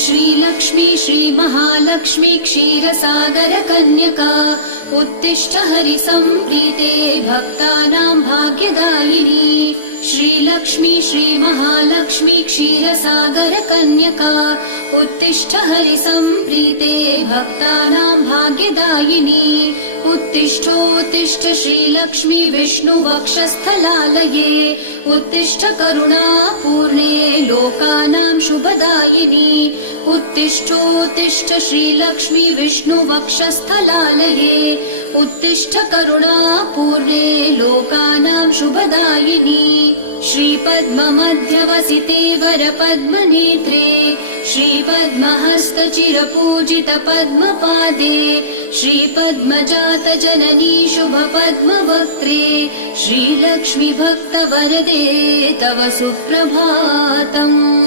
श्रीलक्ष्मी श्रीमहालक्ष्मी क्षीरसागर कन्यका उत्तिष्ठ हरिसम्प्रीते भक्तानां भाग्यदायिनी। श्रीलक्ष्मी श्रीमहालक्ष्मी क्षीरसागर कन्यका उत्तिष्ठ हरिसम्प्रीते भक्तानां भाग्यदायिनी। उत्तिष्ठोत्तिष्ठ श्रीलक्ष्मी विष्णुवक्षस्थलालये उत्तिष्ठ करुणापूर्णे लोकानां शुभदायिनी। उत्तिष्ठोत्तिष्ठ श्रीलक्ष्मी विष्णुवक्षस्थलालये उत्तिष्ठ करुणापूर्णे लोकानां शुभदायिनी। श्रीपद्ममध्यवसिते वरपद्मनेत्रे श्रीपद्महस्तचिरपूजित पद्मपादे श्रीपद्मजातजननी शुभपद्मवक्त्रे श्रीलक्ष्मी भक्तवरदे तव सुप्रभातम्।